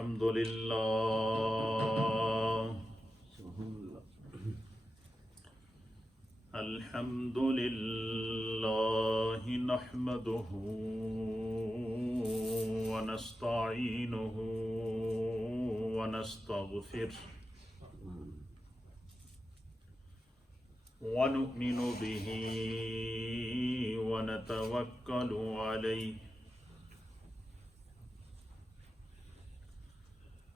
الحمد لله الحمد لله نحمده ونستعينه ونستغفره ونؤمن به ونتوكل عليه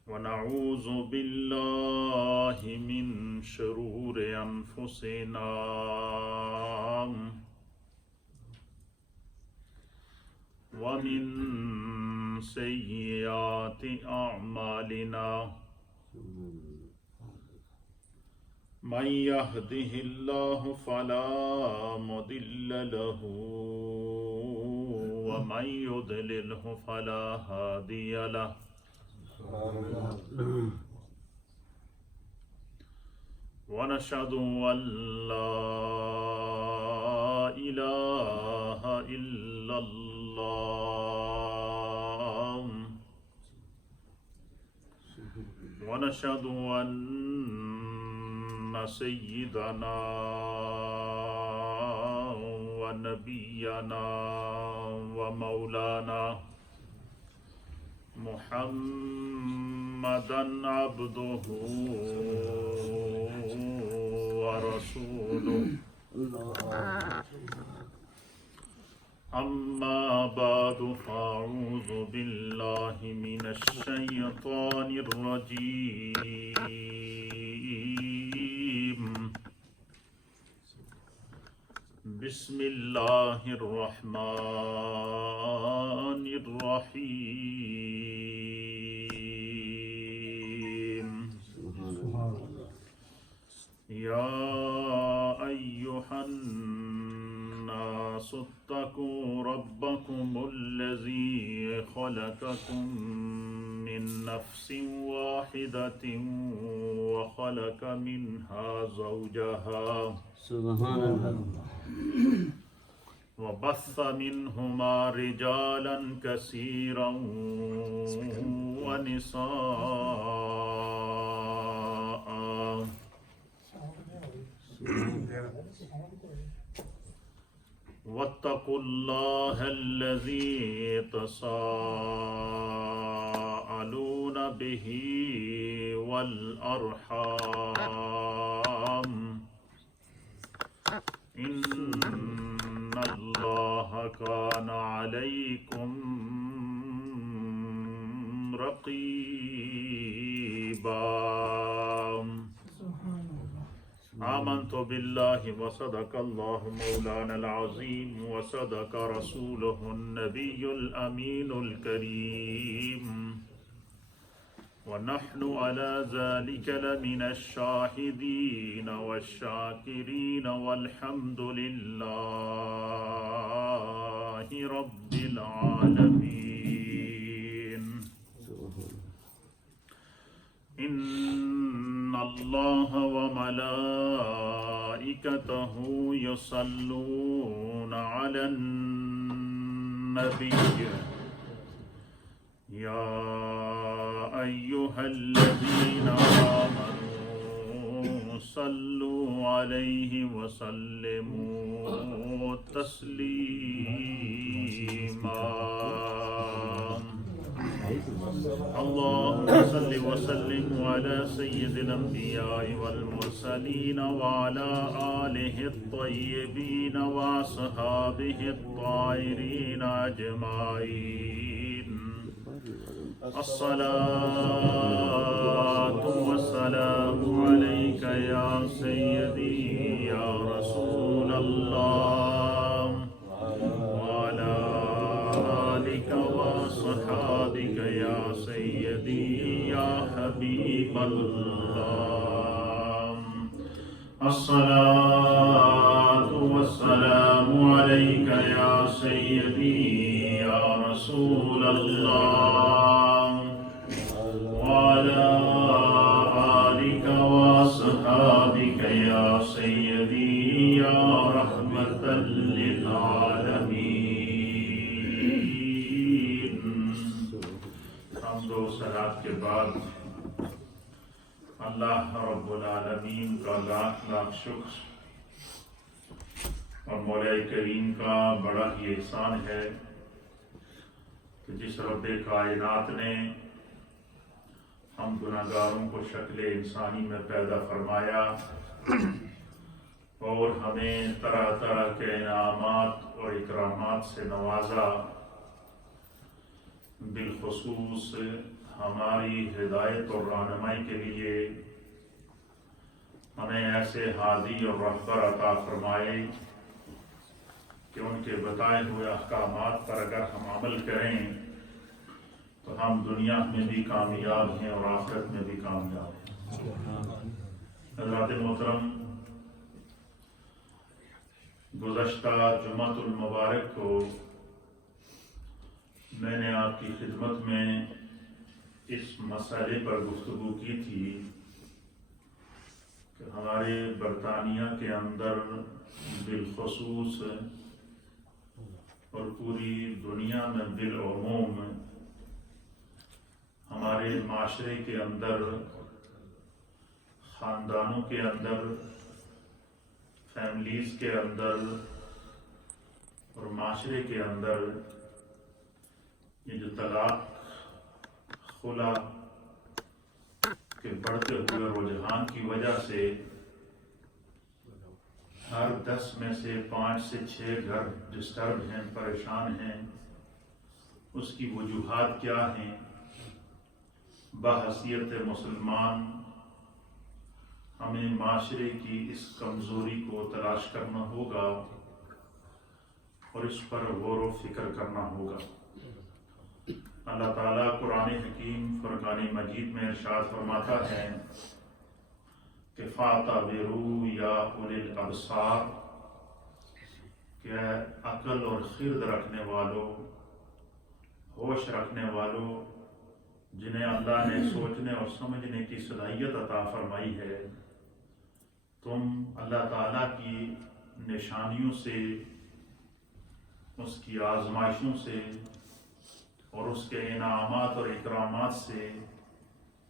ونعوذ بالله من شرور أنفسنا ومن سيئات أعمالنا من يهده الله فلا مضل له ومن يضلله فلا هادي له ونشهد أن لا إله إلا الله ونشهد أن سيدنا ونبينا ومولانا محمدًا عبده ورسوله أما بعد فأعوذ بالله من الشيطان الرجيم بسم الله الرحمن الرحيم يا أيها الناس اتقوا ربكم الذي خلقكم من نفس واحدة وخلق منها زوجها سبحان الله وبث منهما رجالا كثيرا ونساء واتقوا الله الذي تساءلون به والأرحام إن الله كان عليكم رقيبا آمنت بالله وصدق الله مولانا العظيم وصدق رسوله النبي الأمين الكريم ونحن على ذلك لمن الشاهدين والشاكرين والحمد لله رب العالمين إن الله وملائكته يصلون على النبي يا أيها الذين آمنوا صلوا عليه وسلموا تسليما اللهم صل وسلم على سيد الأنبياء والمرسلين وعلى آله الطيبين وأصحابه الطاهرين أجمعين. الصلاة والسلام عليك يا سيدي يا رسول الله وعلى آلك وصحابك يا سيدي يا حبيب الله. الصلاة والسلام عليك يا سيدي يا رسول الله وعلى آلك وصحابك يا سيدي يا رحمة للعالمين. حمد و صلات کے بعد اللہ رب العالمین کا لاکھ لاکھ شکر اور مولا کریم کا بڑا ہی احسان ہے کہ جس رب کائنات نے ہم گناہگاروں کو شکل انسانی میں پیدا فرمایا اور ہمیں طرح طرح کے انعامات اور اکرامات سے نوازا، بالخصوص ہماری ہدایت اور رہنمائی کے لیے ہمیں ایسے ہادی اور رہبر عطا فرمائے کہ ان کے بتائے ہوئے احکامات پر اگر ہم عمل کریں تو ہم دنیا میں بھی کامیاب ہیں اور آخرت میں بھی کامیاب ہیں. حضرات محترم، گزشتہ جمعۃ المبارک کو میں نے آپ کی خدمت میں اس مسئلے پر گفتگو کی تھی کہ ہمارے برطانیہ کے اندر بالخصوص اور پوری دنیا میں بالعموم ہمارے معاشرے کے اندر، خاندانوں کے اندر، فیملیز کے اندر اور معاشرے کے اندر یہ جو طلاق خلا کے بڑھتے ہوئے رجحان کی وجہ سے ہر 10 میں سے 5 سے 6 گھر ڈسٹرب ہیں، پریشان ہیں. اس کی وجوہات کیا ہیں؟ بحیثیت مسلمان ہمیں معاشرے کی اس کمزوری کو تلاش کرنا ہوگا اور اس پر غور و فکر کرنا ہوگا. اللہ تعالیٰ قرآن حکیم فرقان مجید میں ارشاد فرماتا ہے کہ فَاعْتَبِرُوا يَا أُولِي الْأَبْصَارِ، کہ عقل اور خرد رکھنے والوں، ہوش رکھنے والوں، جنہیں اللہ نے سوچنے اور سمجھنے کی صلاحیت عطا فرمائی ہے، تم اللہ تعالیٰ کی نشانیوں سے، اس کی آزمائشوں سے اور اس کے انعامات اور اکرامات سے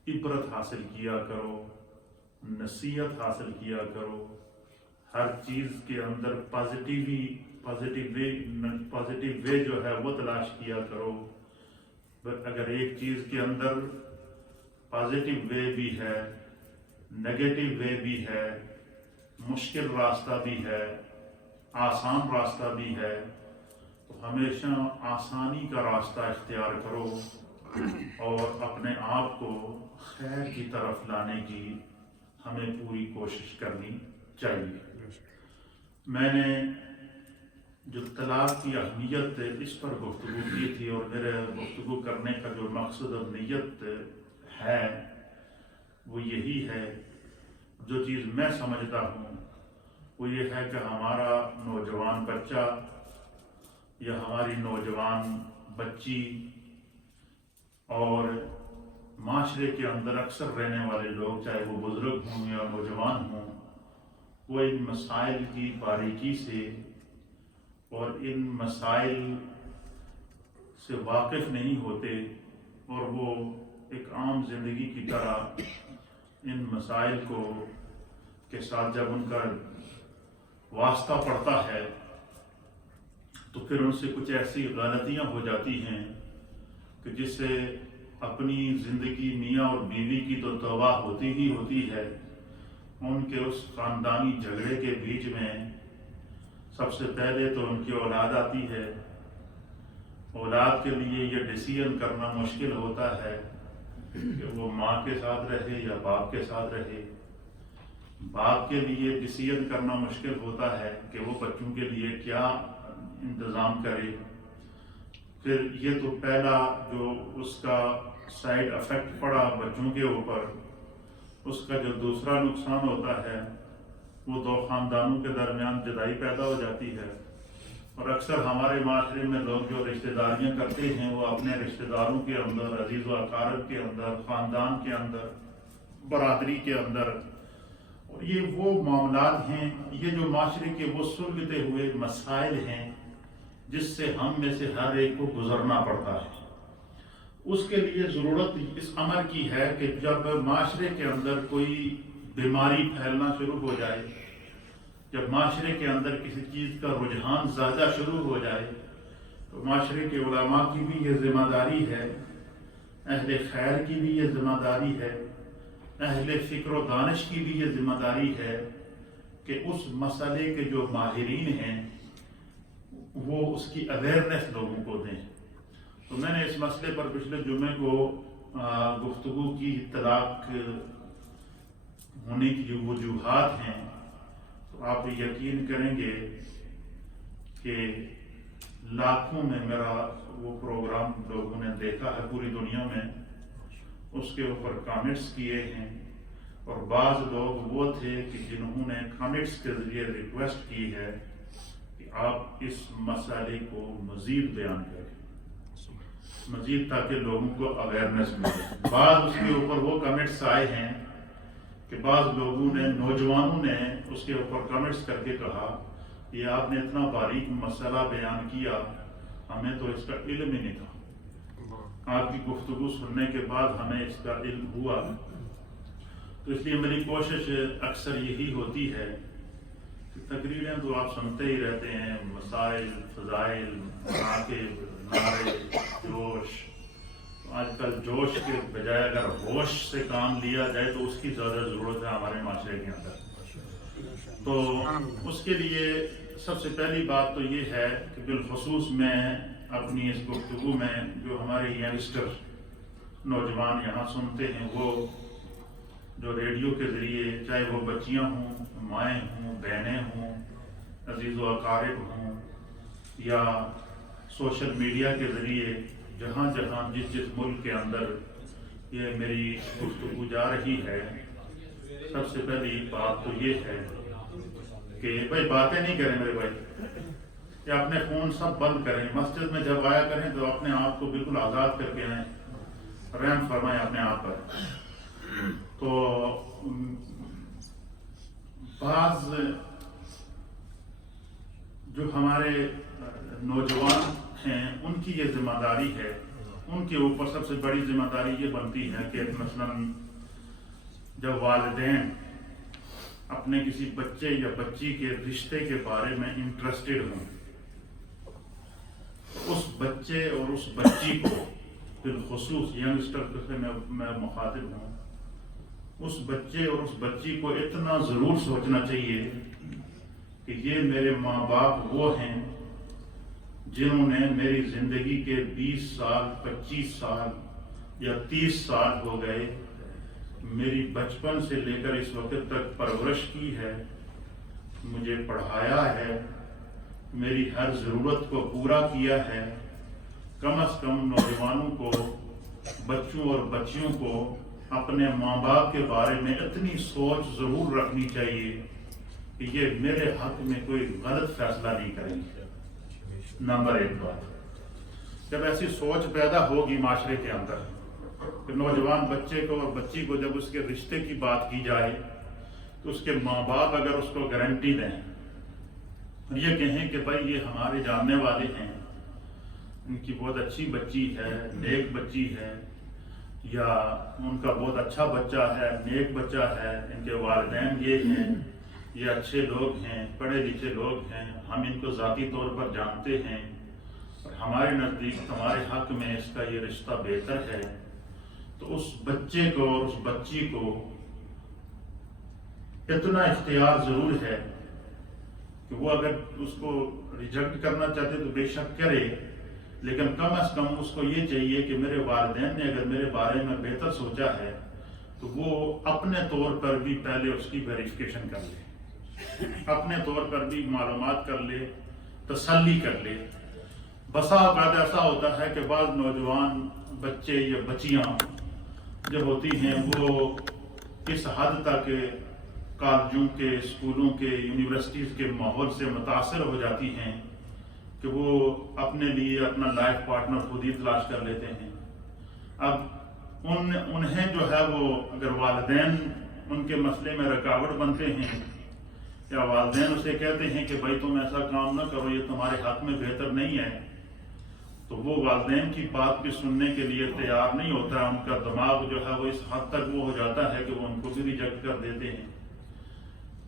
عبرت حاصل کیا کرو، نصیحت حاصل کیا کرو. ہر چیز کے اندر پازیٹیو وے جو ہے وہ تلاش کیا کرو. اگر ایک چیز کے اندر پازیٹیو وے بھی ہے، نیگیٹو وے بھی ہے، مشکل راستہ بھی ہے، آسان راستہ بھی ہے، تو ہمیشہ آسانی کا راستہ اختیار کرو اور اپنے آپ کو خیر کی طرف لانے کی ہمیں پوری کوشش کرنی چاہیے. میں نے جو طلاق کی اہمیت اس پر گفتگو کی تھی، اور میرے گفتگو کرنے کا جو مقصد اور نیت ہے وہ یہی ہے، جو چیز میں سمجھتا ہوں وہ یہ ہے کہ ہمارا نوجوان بچہ یا ہماری نوجوان بچی اور معاشرے کے اندر اکثر رہنے والے لوگ، چاہے وہ بزرگ ہوں یا نوجوان ہوں، وہ ان مسائل کی باریکی سے اور ان مسائل سے واقف نہیں ہوتے، اور وہ ایک عام زندگی کی طرح ان مسائل کے ساتھ جب ان کا واسطہ پڑتا ہے تو پھر ان سے کچھ ایسی غلطیاں ہو جاتی ہیں کہ جس سے اپنی زندگی میاں اور بیوی کی تو توبہ ہوتی ہی ہوتی ہے، ان کے اس خاندانی جھگڑے کے بیچ میں سب سے پہلے تو ان کی اولاد آتی ہے۔ اولاد کے لیے یہ ڈیسیژن کرنا مشکل ہوتا ہے کہ وہ ماں کے ساتھ رہے یا باپ کے ساتھ رہے۔ باپ کے لیے ڈیسیژن کرنا مشکل ہوتا ہے کہ وہ بچوں کے لیے کیا انتظام کرے۔ پھر یہ تو پہلا جو اس کا سائیڈ افیکٹ پڑا بچوں کے اوپر، اس کا جو دوسرا نقصان ہوتا ہے وہ دو خاندانوں کے درمیان جدائی پیدا ہو جاتی ہے۔ اور اکثر ہمارے معاشرے میں لوگ جو رشتہ داریاں کرتے ہیں وہ اپنے رشتہ داروں کے اندر، عزیز و اقارب کے اندر، خاندان کے اندر، برادری کے اندر، اور یہ وہ معاملات ہیں، یہ جو معاشرے کے وہ سلگتے ہوئے مسائل ہیں جس سے ہم میں سے ہر ایک کو گزرنا پڑتا ہے۔ اس کے لیے ضرورت اس امر کی ہے کہ جب معاشرے کے اندر کوئی بیماری پھیلنا شروع ہو جائے، جب معاشرے کے اندر کسی چیز کا رجحان زیادہ شروع ہو جائے، تو معاشرے کے علماء کی بھی یہ ذمہ داری ہے، اہل خیر کی بھی یہ ذمہ داری ہے، اہل فکر و دانش کی بھی یہ ذمہ داری ہے کہ اس مسئلے کے جو ماہرین ہیں وہ اس کی اویئرنیس لوگوں کو دیں۔ تو میں نے اس مسئلے پر پچھلے جمعے کو گفتگو کی، طلاق ہونے کی جو وجوہات ہیں، تو آپ یقین کریں گے کہ لاکھوں میں میرا وہ پروگرام لوگوں نے دیکھا ہے پوری دنیا میں، اس کے اوپر کامنٹس کیے ہیں، اور بعض لوگ وہ تھے کہ جنہوں نے کامنٹس کے ذریعے ریکویسٹ کی ہے کہ آپ اس مسئلے کو مزید بیان کریں، مزید تاکہ لوگوں کو اویئرنیس ملے۔ بعض اس کے اوپر وہ کمنٹس آئے ہیں کہ بعض لوگوں نے، نوجوانوں نے اس کے اوپر کمنٹس کر کے کہا یہ آپ نے اتنا باریک مسئلہ بیان کیا، ہمیں تو اس کا علم ہی نہیں تھا، آپ کی گفتگو سننے کے بعد ہمیں اس کا علم ہوا۔ تو اس لیے میری کوشش اکثر یہی ہوتی ہے کہ تقریریں تو آپ سنتے ہی رہتے ہیں، مسائل، فضائل، مناقب، نعرے، جوش۔ آج کل جوش کے بجائے اگر ہوش سے کام لیا جائے تو اس کی زیادہ ضرورت ہے ہمارے معاشرے کے اندر۔ تو اس کے لیے سب سے پہلی بات تو یہ ہے کہ بالخصوص میں اپنی اس گفتگو میں جو ہمارے ینگسٹر نوجوان یہاں سنتے ہیں، وہ جو ریڈیو کے ذریعے، چاہے وہ بچیاں ہوں، مائیں ہوں، بہنیں ہوں، عزیز و اقارب ہوں، یا سوشل میڈیا کے ذریعے جہاں جہاں جس ملک کے اندر یہ میری گفتگو جا رہی ہے، سب سے پہلی بات تو یہ ہے کہ بھائی باتیں نہیں کریں میرے بھائی، یا اپنے فون سب بند کریں، مسجد میں جب آیا کریں تو اپنے آپ کو بالکل آزاد کر کے آئیں، رحم فرمائیں اپنے آپ پر۔ تو بعض جو ہمارے نوجوان ہیں ان کی یہ ذمہ داری ہے، ان کے اوپر سب سے بڑی ذمہ داری یہ بنتی ہے کہ مثلاً جب والدین اپنے کسی بچے یا بچی کے رشتے کے بارے میں انٹرسٹڈ ہوں، اس بچے اور اس بچی کو، بالخصوص ینگسٹر سے میں مخاطب ہوں، اس بچے اور اس بچی کو اتنا ضرور سوچنا چاہیے کہ یہ میرے ماں باپ وہ ہیں جنہوں نے میری زندگی کے 20 سال، 25 سال یا 30 سال ہو گئے، میری بچپن سے لے کر اس وقت تک پرورش کی ہے، مجھے پڑھایا ہے، میری ہر ضرورت کو پورا کیا ہے۔ کم از کم نوجوانوں کو، بچوں اور بچیوں کو اپنے ماں باپ کے بارے میں اتنی سوچ ضرور رکھنی چاہیے کہ یہ میرے حق میں کوئی غلط فیصلہ نہیں کریں گے۔ نمبر 1 بات، جب ایسی سوچ پیدا ہوگی معاشرے کے اندر کہ نوجوان بچے کو اور بچی کو جب اس کے رشتے کی بات کی جائے تو اس کے ماں باپ اگر اس کو گارنٹی دیں اور یہ کہیں کہ بھائی یہ ہمارے جاننے والے ہیں، ان کی بہت اچھی بچی ہے، نیک بچی ہے، یا ان کا بہت اچھا بچہ ہے، نیک بچہ ہے، ان کے والدین یہ ہیں، یہ اچھے لوگ ہیں، پڑھے لکھے لوگ ہیں، ہم ان کو ذاتی طور پر جانتے ہیں، اور ہمارے نزدیک ہمارے حق میں اس کا یہ رشتہ بہتر ہے، تو اس بچے کو اور اس بچی کو اتنا اختیار ضرور ہے کہ وہ اگر اس کو ریجیکٹ کرنا چاہتے تو بے شک کرے، لیکن کم از کم اس کو یہ چاہیے کہ میرے والدین نے اگر میرے بارے میں بہتر سوچا ہے تو وہ اپنے طور پر بھی پہلے اس کی ویریفیکیشن کر لے، اپنے طور پر بھی معلومات کر لے، تسلی کر لے۔ بسا اوقات ایسا ہوتا ہے کہ بعض نوجوان بچے یا بچیاں جو ہوتی ہیں وہ اس حد تک کالجوں کے، اسکولوں کے، یونیورسٹیز کے ماحول سے متاثر ہو جاتی ہیں کہ وہ اپنے لیے اپنا لائف پارٹنر خود ہی تلاش کر لیتے ہیں۔ اب انہیں جو ہے وہ اگر والدین ان کے مسئلے میں رکاوٹ بنتے ہیں یا والدین اسے کہتے ہیں کہ بھائی تم ایسا کام نہ کرو، یہ تمہارے حق میں بہتر نہیں ہے، تو وہ والدین کی بات بھی سننے کے لیے تیار نہیں ہوتا ہے۔ ان کا دماغ جو ہے وہ اس حد تک وہ ہو جاتا ہے کہ وہ ان کو بھی ریجیکٹ کر دیتے ہیں۔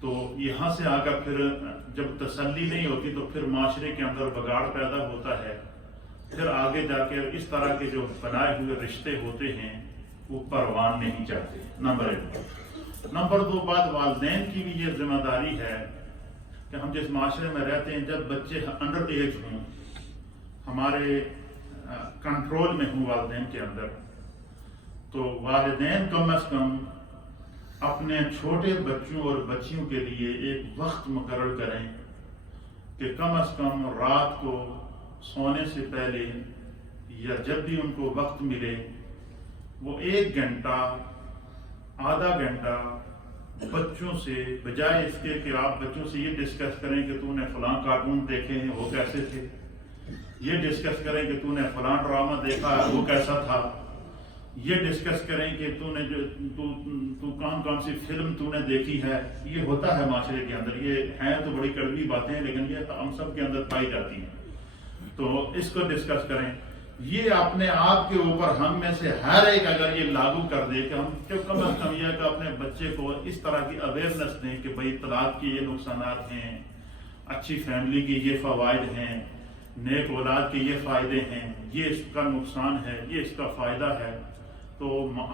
تو یہاں سے آ کر پھر جب تسلی نہیں ہوتی تو پھر معاشرے کے اندر بگاڑ پیدا ہوتا ہے، پھر آگے جا کے اس طرح کے جو بنائے ہوئے رشتے ہوتے ہیں وہ پروان نہیں چاہتے۔ نمبر 1۔ نمبر 2، بعد والدین کی بھی یہ ذمہ داری ہے کہ ہم جس معاشرے میں رہتے ہیں، جب بچے انڈر ایج ہوں، ہمارے کنٹرول میں ہوں والدین کے اندر، تو والدین کم از کم اپنے چھوٹے بچوں اور بچیوں کے لیے ایک وقت مقرر کریں کہ کم از کم رات کو سونے سے پہلے یا جب بھی ان کو وقت ملے وہ 1 گھنٹہ، آدھا گھنٹہ بچوں سے، بجائے اس کے کہ آپ بچوں سے یہ ڈسکس کریں کہ تو نے فلاں کارٹون دیکھے ہیں وہ کیسے تھے، یہ ڈسکس کریں کہ تو نے فلاں ڈرامہ دیکھا ہے وہ کیسا تھا، یہ ڈسکس کریں کہ تو کون سی فلم تو نے دیکھی ہے۔ یہ ہوتا ہے معاشرے کے اندر، یہ ہیں تو بڑی کڑوی باتیں لیکن یہ ہم سب کے اندر پائی جاتی ہیں، تو اس کو ڈسکس کریں۔ یہ اپنے آپ کے اوپر ہم میں سے ہر ایک اگر یہ لاگو کر دے کہ ہم کم از کم یہ کہ اپنے بچے کو اس طرح کی اویئرنیس دیں کہ بھائی طلاق کے یہ نقصانات ہیں، اچھی فیملی کی یہ فوائد ہیں، نیک اولاد کے یہ فائدے ہیں، یہ اس کا نقصان ہے، یہ اس کا فائدہ ہے، تو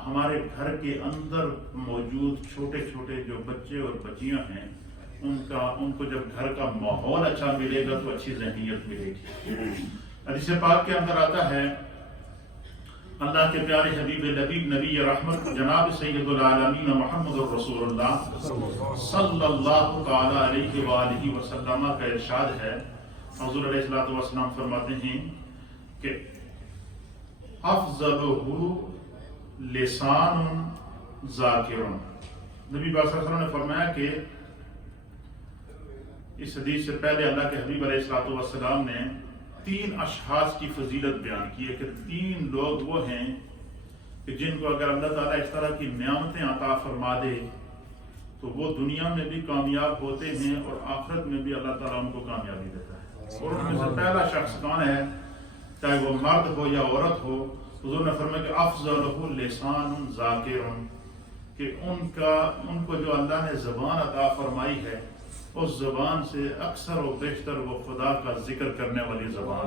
ہمارے گھر کے اندر موجود چھوٹے چھوٹے جو بچے اور بچیاں ہیں ان کو جب گھر کا ماحول اچھا ملے گا تو اچھی ذہنیت ملے گی۔ حدیث پاک کے اندر آتا ہے، اللہ کے پیارے حبیب لبیب نبی رحمت جناب سید العالمین محمد الرسول اللہ صلی اللہ تعالی علیہ وآلہ وسلم کا ارشاد ہے، حضور علیہ السلام فرماتے ہیں کہ افضلہ لسان ذاکر۔ نبی پاک صلی اللہ علیہ وسلم نے فرمایا کہ اس حدیث سے پہلے اللہ کے حبیب علیہ السلام نے 3 اشخاص کی فضیلت بیان کی ہے کہ 3 لوگ وہ ہیں کہ جن کو اگر اللہ تعالیٰ اس طرح کی نعمتیں عطا فرما دے تو وہ دنیا میں بھی کامیاب ہوتے ہیں اور آخرت میں بھی اللہ تعالیٰ ان کو کامیابی دیتا ہے۔ اور ان میں سے پہلا شخص کون ہے؟ چاہے وہ مرد ہو یا عورت ہو، حضور نے فرمایا کہ افضلہ لسان ذاکر، کہ ان کو جو اللہ نے زبان عطا فرمائی ہے اس زبان سے اکثر و بیشتر وہ خدا کا ذکر کرنے والی زبان،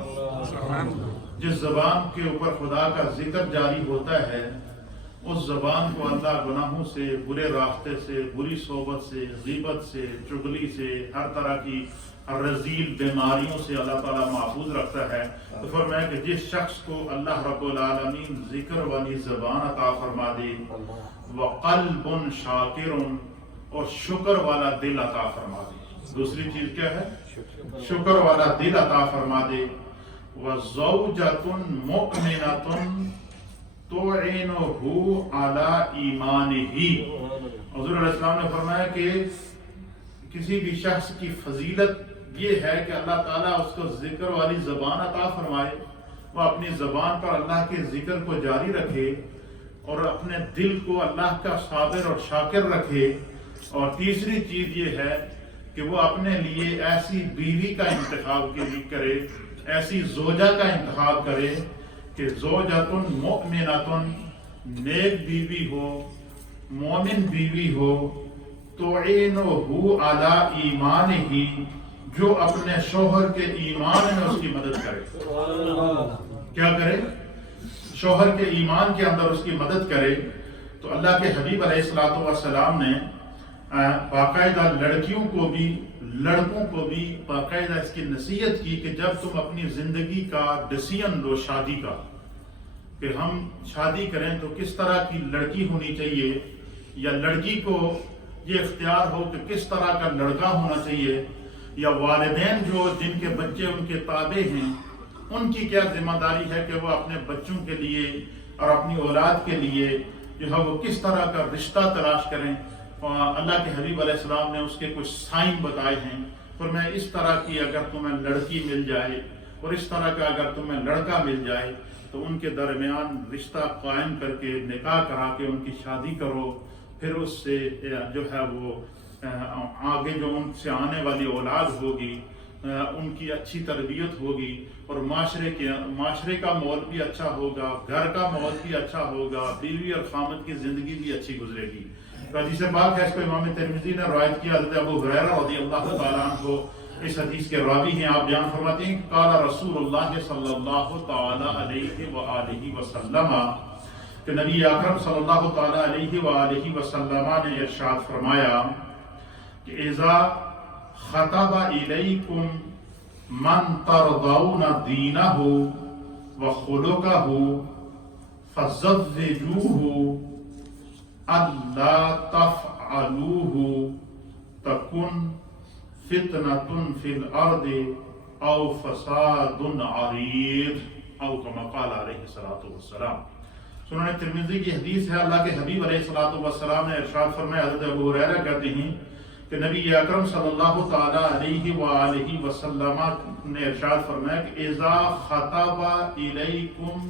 جس زبان کے اوپر خدا کا ذکر جاری ہوتا ہے اس زبان کو اللہ گناہوں سے، برے راستے سے، بری صحبت سے، غیبت سے، چغلی سے، ہر طرح کی رذیل بیماریوں سے اللہ تعالیٰ محفوظ رکھتا ہے۔ تو فرمایا کہ جس شخص کو اللہ رب العالمین ذکر والی زبان عطا فرما دے، وقلب شاکر، اور شکر والا دل عطا فرما دے۔ دوسری چیز کیا ہے؟ شکر والا دل عطا فرما دے۔ وزوجۃ مؤمنۃ تعینہ علی ایمانہ۔ حضور علیہ السلام نے فرمایا کہ کسی بھی شخص کی فضیلت یہ ہے کہ اللہ تعالیٰ اس کو ذکر والی زبان عطا فرمائے، وہ اپنی زبان پر اللہ کے ذکر کو جاری رکھے اور اپنے دل کو اللہ کا صابر اور شاکر رکھے۔ اور تیسری چیز یہ ہے کہ وہ اپنے لیے ایسی بیوی کا انتخاب کرے، ایسی زوجہ کا انتخاب کرے کہ زوجۃ مؤمنۃ، نیک بیوی ہو، مومن بیوی ہو، تعینہ علی ایمانہ، جو اپنے شوہر کے ایمان میں اس کی مدد کرے۔ کیا کرے؟ شوہر کے ایمان کے اندر اس کی مدد کرے، تو اللہ کے حبیب علیہ الصلوۃ والسلام نے باقاعدہ لڑکیوں کو بھی لڑکوں کو بھی باقاعدہ اس کی نصیحت کی کہ جب تم اپنی زندگی کا ڈیسیژن لو شادی کا کہ ہم شادی کریں تو کس طرح کی لڑکی ہونی چاہیے، یا لڑکی کو یہ اختیار ہو کہ کس طرح کا لڑکا ہونا چاہیے، یا والدین جو جن کے بچے ان کے تابع ہیں ان کی کیا ذمہ داری ہے کہ وہ اپنے بچوں کے لیے اور اپنی اولاد کے لیے جو ہے وہ کس طرح کا رشتہ تلاش کریں۔ اللہ کے حبیب علیہ السلام نے اس کے کچھ سائن بتائے ہیں، فرمایا میں اس طرح کی اگر تمہیں لڑکی مل جائے اور اس طرح کا اگر تمہیں لڑکا مل جائے تو ان کے درمیان رشتہ قائم کر کے نکاح کرا کے ان کی شادی کرو، پھر اس سے جو ہے وہ آگے جو ان سے آنے والی اولاد ہوگی ان کی اچھی تربیت ہوگی اور معاشرے کا ماحول بھی اچھا ہوگا، گھر کا ماحول بھی اچھا ہوگا، بیوی اور خامد کی زندگی بھی اچھی گزرے گی۔ تو حدیث پاک ہے، اس کو امام ترمذی نے روایت کیا، حضرت ابو ہریرہ رضی اللہ تعالیٰ عنہ اس حدیث کے راوی ہیں۔ آپ بیان فرماتے ہیں کہ قال رسول اللہ صلی اللہ تعالیٰ علیہ وآلہ وسلم، کہ نبی اکرم صلی اللہ تعالیٰ علیہ وآلہ وسلم نے ارشاد فرمایا کہ اذا خطب الیکم من ترضون دینہ وخلقہ فزوجوہ الا تفعلوہ تکن فتنة فی الارض او فساد عریض او کما قال علیہ الصلوۃ والسلام۔ سنن ترمذی کی حدیث ہے، اللہ کے حبیب علیہ الصلوۃ والسلام نے ارشاد فرمایا، حضرت ابو ہریرہ کہتے ہیں کہ نبی اکرم صلی اللہ تعالی علیہ وآلہ وسلم نے ارشاد فرمایا کہ اذا خطب الیکم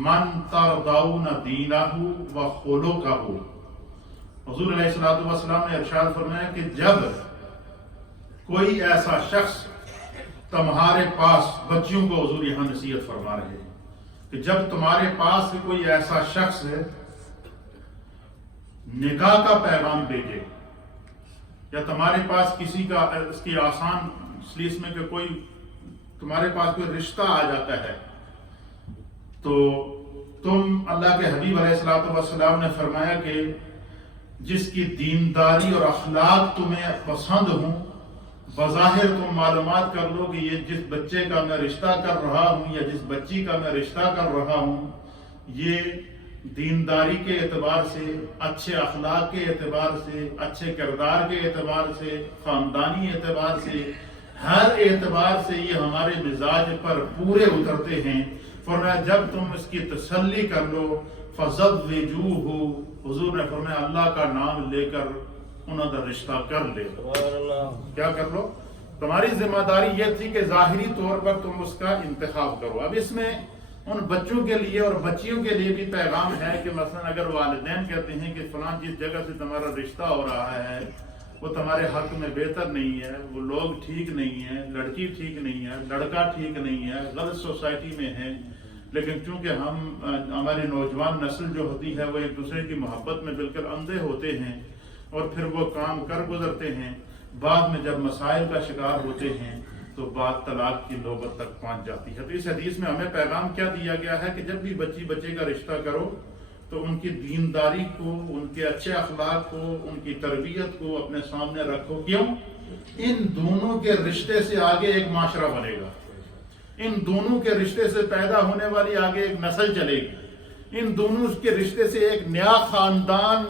من ترضون دینہ وخلقہ، حضور علیہ الصلوۃ والسلام نے ارشاد فرمایا کہ جب کوئی ایسا شخص تمہارے پاس، بچیوں کو حضور یہاں نصیحت فرما رہے ہیں کہ جب تمہارے پاس کوئی ایسا شخص نکاح کا پیغام بھیجے، یا تمہارے پاس کسی کا اس کی آسان سلیس میں کہ کوئی تمہارے پاس کوئی رشتہ آ جاتا ہے، تو تم، اللہ کے حبیب علیہ الصلوۃ والسلام نے فرمایا کہ جس کی دینداری اور اخلاق تمہیں پسند ہوں، بظاہر تم معلومات کر لو کہ یہ جس بچے کا میں رشتہ کر رہا ہوں یا جس بچی کا میں رشتہ کر رہا ہوں، یہ دینداری کے اعتبار سے، اچھے اخلاق کے اعتبار سے، اچھے کردار کے اعتبار سے، خاندانی اعتبار سے، ہر اعتبار سے یہ ہمارے مزاج پر پورے اترتے ہیں۔ فرمایا جب تم اس کی تسلی کر لو، فزوجوہ، حضور نے فرمایا اللہ کا نام لے کر انہوں کا رشتہ کر لے۔ کیا کر لو؟ تمہاری ذمہ داری یہ تھی کہ ظاہری طور پر تم اس کا انتخاب کرو۔ اب اس میں ان بچوں کے لیے اور بچیوں کے لیے بھی پیغام ہے کہ مثلا اگر والدین کہتے ہیں کہ فلاں جس جگہ سے تمہارا رشتہ ہو رہا ہے وہ تمہارے حق میں بہتر نہیں ہے، وہ لوگ ٹھیک نہیں ہیں، لڑکی ٹھیک نہیں ہے، لڑکا ٹھیک نہیں ہے، غلط سوسائٹی میں ہے، لیکن چونکہ ہماری نوجوان نسل جو ہوتی ہے وہ ایک دوسرے کی محبت میں بالکل اندھے ہوتے ہیں اور پھر وہ کام کر گزرتے ہیں، بعد میں جب مسائل کا شکار ہوتے ہیں تو بات طلاق کی نوبت تک پہنچ جاتی ہے۔ تو اس حدیث میں ہمیں پیغام کیا دیا گیا ہے کہ جب بھی بچے کا رشتہ کرو تو ان کی دینداری کو، ان کے اچھے اخلاق کو، ان کی تربیت کو اپنے سامنے رکھو۔ کیوں؟ ان دونوں کے رشتے سے آگے ایک معاشرہ بنے گا، ان دونوں کے رشتے سے پیدا ہونے والی آگے ایک نسل چلے گی، ان دونوں کے رشتے سے ایک نیا خاندان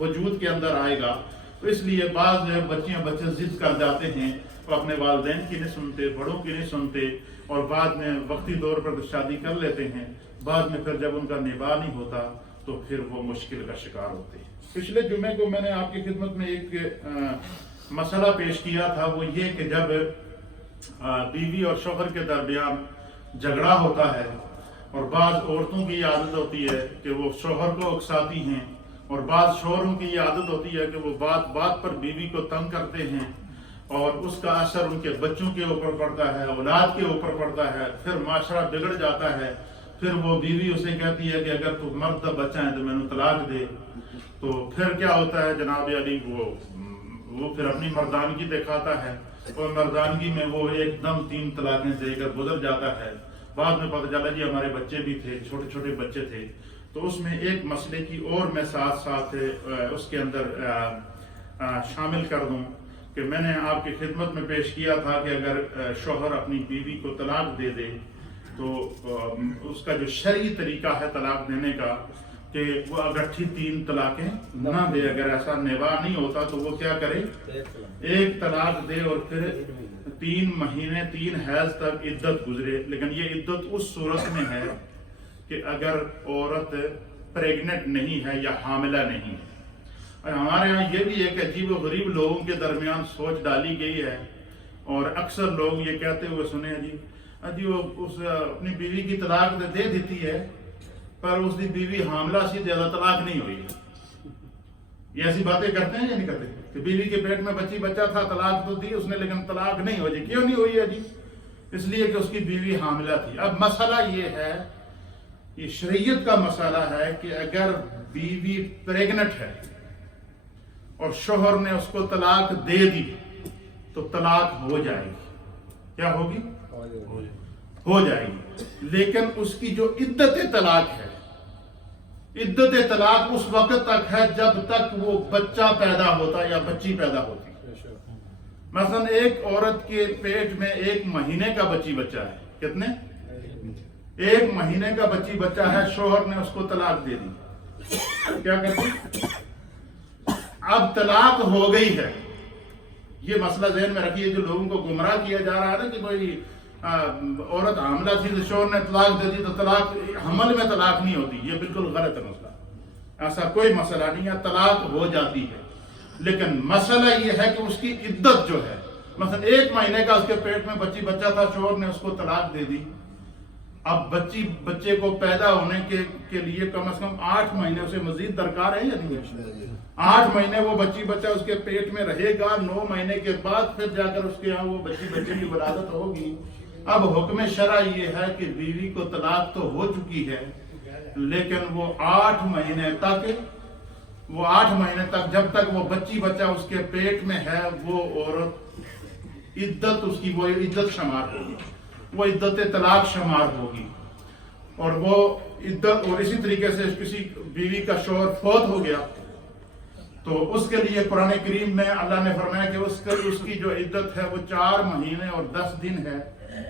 وجود کے اندر آئے گا۔ تو اس لیے بعض بچے ضد کر جاتے ہیں، وہ اپنے والدین کی نہیں سنتے، بڑوں کی نہیں سنتے، اور بعد میں وقتی طور پر شادی کر لیتے ہیں، بعد میں پھر جب ان کا نباہ نہیں ہوتا تو پھر وہ مشکل کا شکار ہوتے ہیں۔ پچھلے جمعے کو میں نے آپ کی خدمت میں ایک مسئلہ پیش کیا تھا، وہ یہ کہ جب بیوی اور شوہر کے درمیان جھگڑا ہوتا ہے اور بعض عورتوں کی یہ عادت ہوتی ہے کہ وہ شوہر کو اکساتی ہیں، اور بعض شوہروں کی یہ عادت ہوتی ہے کہ وہ بات بات پر بیوی کو تنگ کرتے ہیں، اور اس کا اثر ان کے بچوں کے اوپر پڑتا ہے، اولاد کے اوپر پڑتا ہے، پھر معاشرہ بگڑ جاتا ہے۔ پھر وہ بیوی اسے کہتی ہے کہ اگر تو مرد بچہ ہے تو میں نے طلاق دے۔ تو پھر کیا ہوتا ہے جناب علی، وہ پھر اپنی مردانگی دکھاتا ہے، اور مردانگی میں وہ ایک دم 3 طلاقیں دے کر گزر جاتا ہے، بعد میں پتہ چلا جی ہمارے بچے بھی تھے، چھوٹے چھوٹے بچے تھے، تو اس میں ایک مسئلے کی اور میں ساتھ ساتھ اس کے اندر شامل کر دوں کہ میں نے آپ کی خدمت میں پیش کیا تھا کہ اگر شوہر اپنی بیوی کو طلاق دے دے تو اس کا جو شرعی طریقہ ہے طلاق دینے کا کہ وہ اگٹھی 3 طلاقیں نہ دے، اگر ایسا نواح نہیں ہوتا تو وہ کیا کرے، 1 طلاق دے اور پھر 3 مہینے 3 حیض تک عدت گزرے. لیکن یہ عدت اس صورت میں ہے کہ اگر عورت پریگننٹ نہیں ہے یا حاملہ نہیں ہے. ہمارے ہاں یہ بھی ایک عجیب و غریب لوگوں کے درمیان سوچ ڈالی گئی ہے، اور اکثر لوگ یہ کہتے ہوئے سنے جی وہ اس اپنی بیوی کی طلاق دے دیتی ہے پر اس کی بیوی حاملہ سی زیادہ طلاق نہیں ہوئی. یہ ایسی باتیں کرتے ہیں یا نہیں کرتے کہ بیوی کے پیٹ میں بچہ تھا، طلاق تو دی اس نے لیکن طلاق نہیں ہوئی. کیوں نہیں ہوئی ہے جی؟ اس لیے کہ اس کی بیوی حاملہ تھی. اب مسئلہ یہ ہے، یہ شریعت کا مسئلہ ہے کہ اگر بیوی پریگننٹ ہے اور شوہر نے اس کو طلاق دے دی تو طلاق ہو جائے گی. کیا ہوگی؟ ہو جائے گی. لیکن اس کی جو عدت طلاق ہے، عدت طلاق اس وقت تک ہے جب تک وہ بچہ پیدا ہوتا یا بچی پیدا ہوتی. مثلا ایک عورت کے پیٹ میں 1 مہینے کا بچہ ہے. کتنے؟ 1 مہینے کا بچہ ہے، شوہر نے اس کو طلاق دے دی. کیا کرتی؟ اب طلاق ہو گئی ہے. یہ مسئلہ ذہن میں رکھیے، جو لوگوں کو گمراہ کیا جا رہا ہے نا کہ کوئی عورت حاملہ تھی تو شوہر نے طلاق دے دی تو طلاق حمل میں طلاق نہیں ہوتی. یہ بالکل غلط ہے مسئلہ. ایسا کوئی مسئلہ نہیں ہے، طلاق ہو جاتی ہے. لیکن مسئلہ یہ ہے کہ اس کی عدت جو ہے، مثلا 1 مہینے کا اس کے پیٹ میں بچہ تھا، شوہر نے اس کو طلاق دے دی. اب بچے کو پیدا ہونے کے لیے کم از کم 8 مہینے اسے مزید درکار ہے یا نہیں؟ 8 مہینے وہ بچہ اس کے پیٹ میں رہے گا. 9 مہینے کے بعد پھر جا کر اس کے یہاں وہ بچے کی ولادت ہوگی. اب حکم شرع یہ ہے کہ بیوی کو طلاق تو ہو چکی ہے، لیکن وہ 8 مہینے تک جب تک وہ بچہ اس کے پیٹ میں ہے وہ عورت عدت، اس کی وہ عدت شمار ہوگی، وہ عدت طلاق شمار ہوگی. اور وہ عدت، اور اسی طریقے سے کسی بیوی کا شوہر فوت ہو گیا تو اس کے لیے قرآن کریم میں اللہ نے فرمایا کہ اس کی جو عدت ہے وہ 4 مہینے اور 10 دن ہے.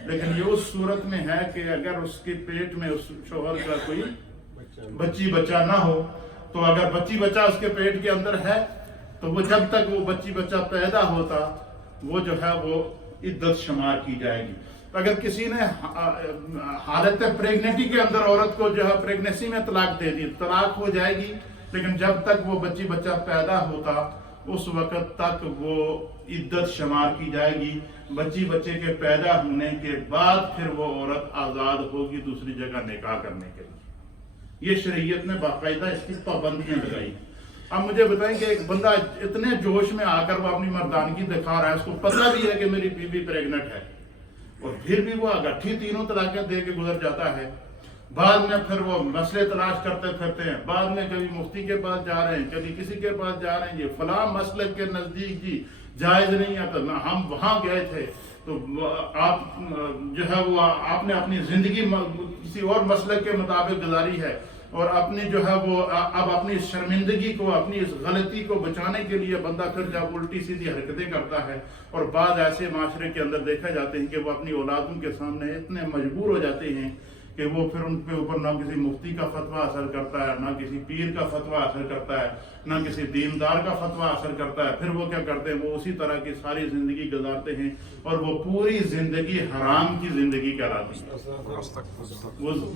لیکن یہ اس صورت میں ہے کہ اگر اس کے پیٹ میں اس شوہر کا کوئی بچہ نہ ہو، تو اگر بچہ اس کے پیٹ کے اندر ہے تو وہ جب تک وہ بچہ پیدا ہوتا وہ جو ہے وہ عدت شمار کی جائے گی. اگر کسی نے حالت پریگننٹی کے اندر عورت کو جو ہے پریگننسی میں طلاق دے دی، طلاق ہو جائے گی. لیکن جب تک وہ بچہ پیدا ہوتا اس وقت تک وہ عدت شمار کی جائے گی. بچے کے پیدا ہونے کے بعد پھر وہ عورت آزاد ہوگی دوسری جگہ نکاح کرنے کے لیے. یہ شریعت نے باقاعدہ اس کی پابندیاں لگائی. اب مجھے بتائیں کہ ایک بندہ اتنے جوش میں آ کر وہ اپنی مردانگی دکھا رہا ہے، اس کو پتہ بھی ہے کہ میری بیوی پریگننٹ ہے، اور پھر بھی وہ اگٹھی 3 طلاقیں دے کے گزر جاتا ہے. بعد میں پھر وہ مسئلے تلاش کرتے پھرتے ہیں. بعد میں کبھی مفتی کے پاس جا رہے ہیں، کبھی کسی کے پاس جا رہے ہیں، یہ فلاں مسلک کے نزدیک جی جائز نہیں ہے. تو ہم وہاں گئے تھے تو آپ جو ہے وہ آپ نے اپنی زندگی کسی اور مسلک کے مطابق گزاری ہے، اور اپنی جو ہے وہ اب اپنی شرمندگی کو، اپنی اس غلطی کو بچانے کے لیے بندہ پھر جب الٹی سیدھی حرکتیں کرتا ہے. اور بعض ایسے معاشرے کے اندر دیکھا جاتے ہیں کہ وہ اپنی اولادوں کے سامنے اتنے مجبور ہو جاتے ہیں کہ وہ پھر ان کے اوپر نہ کسی مفتی کا فتویٰ اثر کرتا ہے، نہ کسی پیر کا فتویٰ اثر کرتا ہے، نہ کسی دیندار کا فتویٰ اثر کرتا ہے. پھر وہ کیا کرتے ہیں، وہ اسی طرح کی ساری زندگی گزارتے ہیں اور وہ پوری زندگی حرام کی زندگی کہلاتی ہے.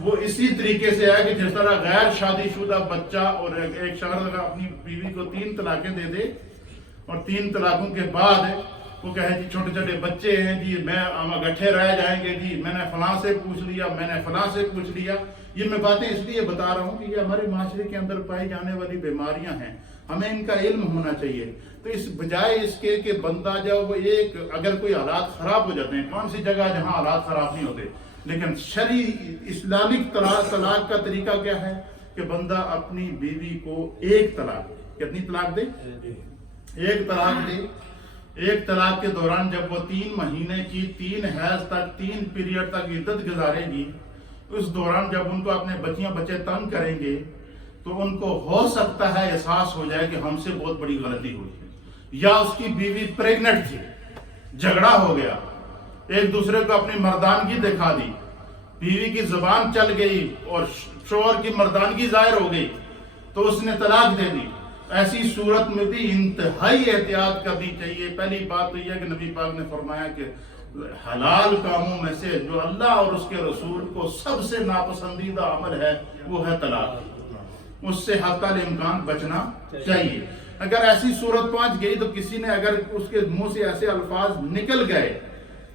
وہ اسی طریقے سے ہے کہ جس طرح غیر شادی شدہ بچہ اور ایک شخص اگر اپنی بیوی کو 3 طلاقیں دے دے اور 3 طلاقوں کے بعد وہ کہے جی چھوٹے چھوٹے بچے ہیں جی ہم اگٹھے رہ جائیں گے جی میں نے فلاں سے پوچھ لیا، میں نے فلاں سے پوچھ لیا. یہ میں باتیں اس لیے بتا رہا ہوں کہ یہ ہمارے معاشرے کے اندر پائی جانے والی بیماریاں ہیں، ہمیں ان کا علم ہونا چاہیے. تو اس بجائے اس کے کہ بندہ جب اگر کوئی حالات خراب ہو جاتے ہیں، کون سی جگہ جہاں حالات خراب نہیں ہوتے، لیکن شرعی اسلامک طلاق کا طریقہ کیا ہے کہ بندہ اپنی بیوی کو 1 طلاق، کتنی طلاق دے؟ 1 طلاق دے. ایک طلاق کے دوران جب وہ 3 مہینے کی 3 حیض تک 3 پیریڈ تک عدت گزارے گی، اس دوران جب ان کو اپنے بچیاں بچے تنگ کریں گے تو ان کو ہو سکتا ہے احساس ہو جائے کہ ہم سے بہت بڑی غلطی ہوئی ہے، یا اس کی بیوی پریگنٹ تھی، جھگڑا ہو گیا، ایک دوسرے کو اپنی مردانگی دکھا دی، بیوی کی زبان چل گئی اور شوہر کی مردانگی ظاہر ہو گئی تو اس نے طلاق دے دی۔ ایسی صورت میں بھی انتہائی احتیاط کرنی چاہیے۔ پہلی بات تو یہ ہے کہ نبی پاک نے فرمایا کہ حلال کاموں میں سے جو اللہ اور اس کے رسول کو سب سے ناپسندیدہ عمل ہے وہ ہے طلاق، اس سے حتی الامکان بچنا چاہیے۔ اگر ایسی صورت پہنچ گئی تو کسی نے اگر اس کے منہ سے ایسے الفاظ نکل گئے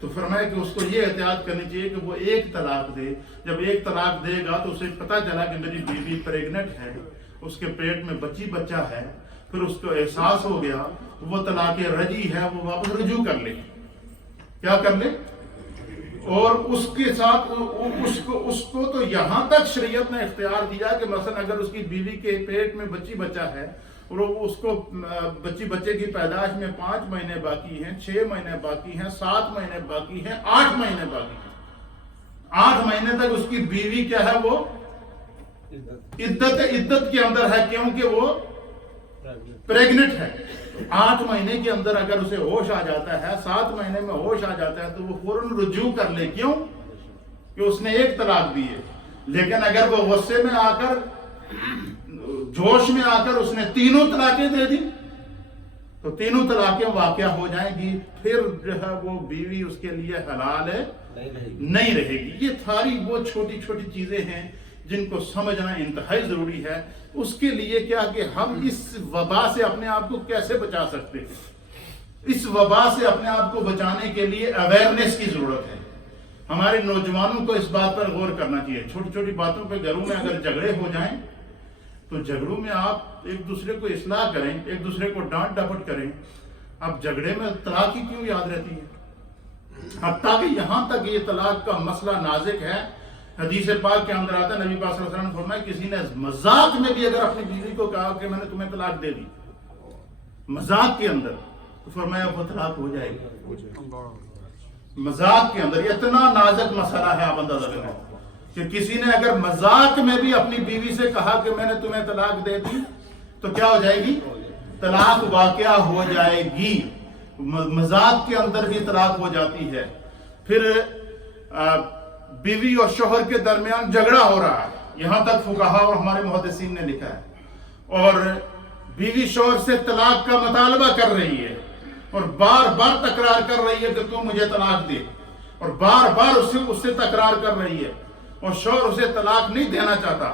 تو فرمایا کہ اس کو یہ احتیاط کرنی چاہیے کہ وہ ایک طلاق دے۔ جب ایک طلاق دے گا تو اسے پتہ چلا کہ میری بیوی پریگنٹ ہے، اس کے پیٹ میں بچہ ہے، پھر اس کو احساس ہو گیا، وہ طلاق رجعی ہے، وہ واپس رجوع کر لے، کیا کر لے، اور اس کے ساتھ اس کو تو یہاں تک شریعت نے اختیار دیا کہ مثلا اگر اس کی بیوی کے پیٹ میں بچہ ہے اور اس کو بچے کی پیدائش میں 5 مہینے باقی ہیں، 6 مہینے باقی ہیں، 7 مہینے باقی ہیں، 8 مہینے باقی ہیں، 8 مہینے تک اس کی بیوی کیا ہے، وہ عدت کے اندر ہے، کیونکہ وہ پریگنٹ ہے۔ 8 مہینے کے اندر اگر اسے ہوش آ جاتا ہے، 7 مہینے میں ہوش آ جاتا ہے تو وہ فوراً رجوع کر لے، کیوں کہ اس نے ایک طلاق دی ہے۔ لیکن اگر وہ غصے میں آ کر، جوش میں آ کر اس نے 3 طلاقیں دے دی تو 3 طلاقیں واقع ہو جائیں گی، پھر جو ہے وہ بیوی اس کے لیے حلال ہے نہیں رہے گی۔ یہ ساری وہ چھوٹی چھوٹی چیزیں ہیں جن کو سمجھنا انتہائی ضروری ہے۔ اس کے لیے کیا کہ ہم اس وبا سے اپنے آپ کو کیسے بچا سکتے ہیں، اس وبا سے اپنے آپ کو بچانے کے لیے اویئرنیس کی ضرورت ہے۔ ہمارے نوجوانوں کو اس بات پر غور کرنا چاہیے۔ چھوٹی چھوٹی باتوں پہ گھروں میں اگر جھگڑے ہو جائیں تو جھگڑوں میں آپ ایک دوسرے کو اصلاح کریں، ایک دوسرے کو ڈانٹ ڈپٹ کریں۔ اب جھگڑے میں طلاق ہی کیوں یاد رہتی ہے؟ حتیٰ کہ یہاں تک یہ طلاق کا مسئلہ نازک ہے، حدیث پاک کے اندر آتا ہے، نبی پاک صلی اللہ علیہ وسلم نے فرمایا کسی نے مذاق میں بھی اگر اپنی بیوی کو کہا کہ میں نے تمہیں طلاق دے دی، مذاق کے اندر، تو فرمایا وہ طلاق ہو جائے گی۔ مذاق کے اندر اتنا نازک مسئلہ ہے، آپ اندازہ کریں کہ کسی نے اگر مذاق میں بھی اپنی بیوی سے کہا کہ میں نے تمہیں طلاق دے دی تو کیا ہو جائے گی؟ طلاق واقع ہو جائے گی۔ مذاق کے اندر بھی طلاق ہو جاتی ہے۔ پھر بیوی اور شوہر کے درمیان جھگڑا ہو رہا ہے، یہاں تک فقہا اور ہمارے محدثین نے لکھا ہے، اور بیوی شوہر سے طلاق کا مطالبہ کر رہی ہے اور بار بار تکرار کر رہی ہے کہ تو مجھے طلاق دے، اور بار بار اس سے تکرار کر رہی ہے اور شوہر اسے طلاق نہیں دینا چاہتا۔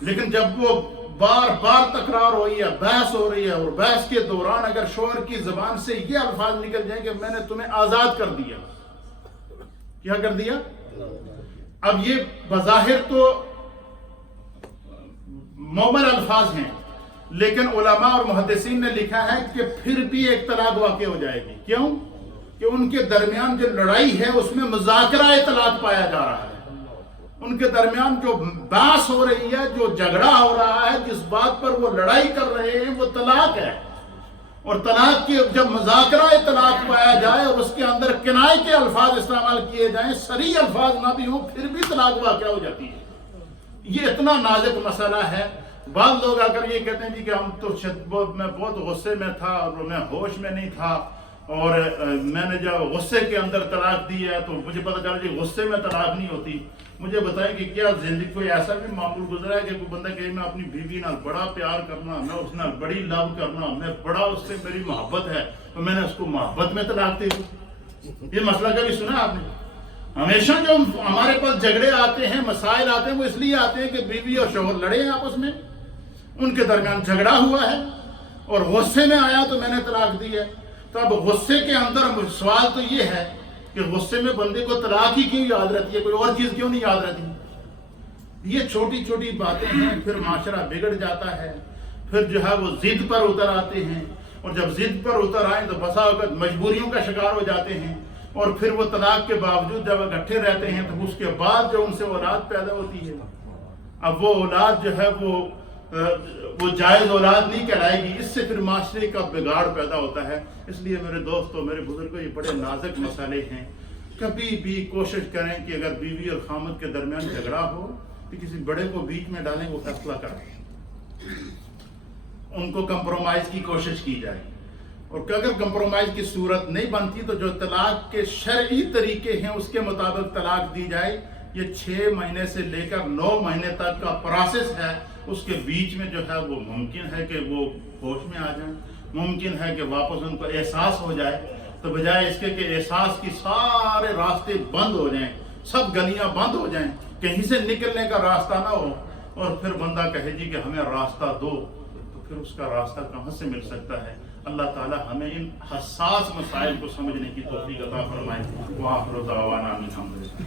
لیکن جب وہ بار بار تکرار ہوئی ہے، بحث ہو رہی ہے، اور بحث کے دوران اگر شوہر کی زبان سے یہ الفاظ نکل جائیں کہ میں نے تمہیں آزاد کر دیا، کیا کر دیا؟ اب یہ بظاہر تو مومل الفاظ ہیں، لیکن علماء اور محدثین نے لکھا ہے کہ پھر بھی ایک طلاق واقع ہو جائے گی۔ کیوں؟ کہ ان کے درمیان جو لڑائی ہے اس میں مذاکرہ طلاق پایا جا رہا ہے، ان کے درمیان جو بحث ہو رہی ہے، جو جھگڑا ہو رہا ہے، جس بات پر وہ لڑائی کر رہے ہیں وہ طلاق ہے۔ اور طلاق کے جب مذاکرہ طلاق پایا جائے اور اس کے اندر کنائے کے الفاظ استعمال کیے جائیں، صریح الفاظ نہ بھی ہوں، پھر بھی طلاق واقع ہو جاتی ہے۔ یہ اتنا نازک مسئلہ ہے۔ بعض لوگ آ کر یہ کہتے ہیں جی کہ ہم تو میں بہت غصے میں تھا اور میں ہوش میں نہیں تھا، اور میں نے جب غصے کے اندر طلاق دی ہے تو مجھے پتہ چلا جی غصے میں طلاق نہیں ہوتی۔ مجھے بتائیں کہ کیا زندگی کوئی ایسا بھی معمول گزرا ہے کہ کوئی بندہ کہے میں اپنی بیوی نال بڑا پیار کرنا، میں اس نال بڑی لو کرنا، میں بڑا اس سے میری محبت ہے تو میں نے اس کو محبت میں طلاق دی؟ یہ مسئلہ کبھی سنا آپ نے؟ ہمیشہ جو ہمارے پاس جھگڑے آتے ہیں، مسائل آتے ہیں، وہ اس لیے آتے ہیں کہ بیوی اور شوہر لڑے ہیں آپس میں، ان کے درمیان جھگڑا ہوا ہے اور غصے میں آیا تو میں نے طلاق دی ہے۔ تو اب غصے کے اندر سوال تو یہ ہے کہ غصے میں بندے کو طلاق ہی کیوں یاد رہتی ہے، کوئی اور چیز کیوں نہیں یاد رہتی؟ یہ چھوٹی چھوٹی باتیں ہیں، پھر معاشرہ بگڑ جاتا ہے، پھر جو ہے وہ ضد پر اتر آتے ہیں، اور جب ضد پر اتر آئیں تو بسا اوقات مجبوریوں کا شکار ہو جاتے ہیں، اور پھر وہ طلاق کے باوجود جب اکٹھے رہتے ہیں تو اس کے بعد جو ان سے اولاد پیدا ہوتی ہے، اب وہ اولاد جو ہے وہ وہ جائز اولاد نہیں کہلائے گی. اس سے پھر معاشرے کا بگاڑ پیدا ہوتا ہے. اس لیے میرے دوستوں، میرے بزرگوں، یہ بڑے نازک مسئلے ہیں. کبھی بھی کوشش کریں کہ اگر بیوی اور خامد کے درمیان جھگڑا ہو تو کسی بڑے کو بیچ میں ڈالیں، وہ فیصلہ کریں، ان کو کمپرومائز کی کوشش کی جائے. اور اگر کمپرومائز کی صورت نہیں بنتی تو جو طلاق کے شرعی طریقے ہیں اس کے مطابق طلاق دی جائے. یہ 6 مہینے سے لے کر 9 مہینے تک کا پروسیس ہے. اس کے بیچ میں جو ہے وہ ممکن ہے کہ وہ ہوش میں آ جائیں، ممکن ہے کہ واپس ان کو احساس ہو جائے. تو بجائے اس کے کہ احساس کی سارے راستے بند ہو جائیں، سب گلیاں بند ہو جائیں، کہیں سے نکلنے کا راستہ نہ ہو، اور پھر بندہ کہے جی کہ ہمیں راستہ دو، تو پھر اس کا راستہ کہاں سے مل سکتا ہے. اللہ تعالی ہمیں ان حساس مسائل کو سمجھنے کی توفیق عطا فرمائے. وآخر دعوانا الحمدللہ.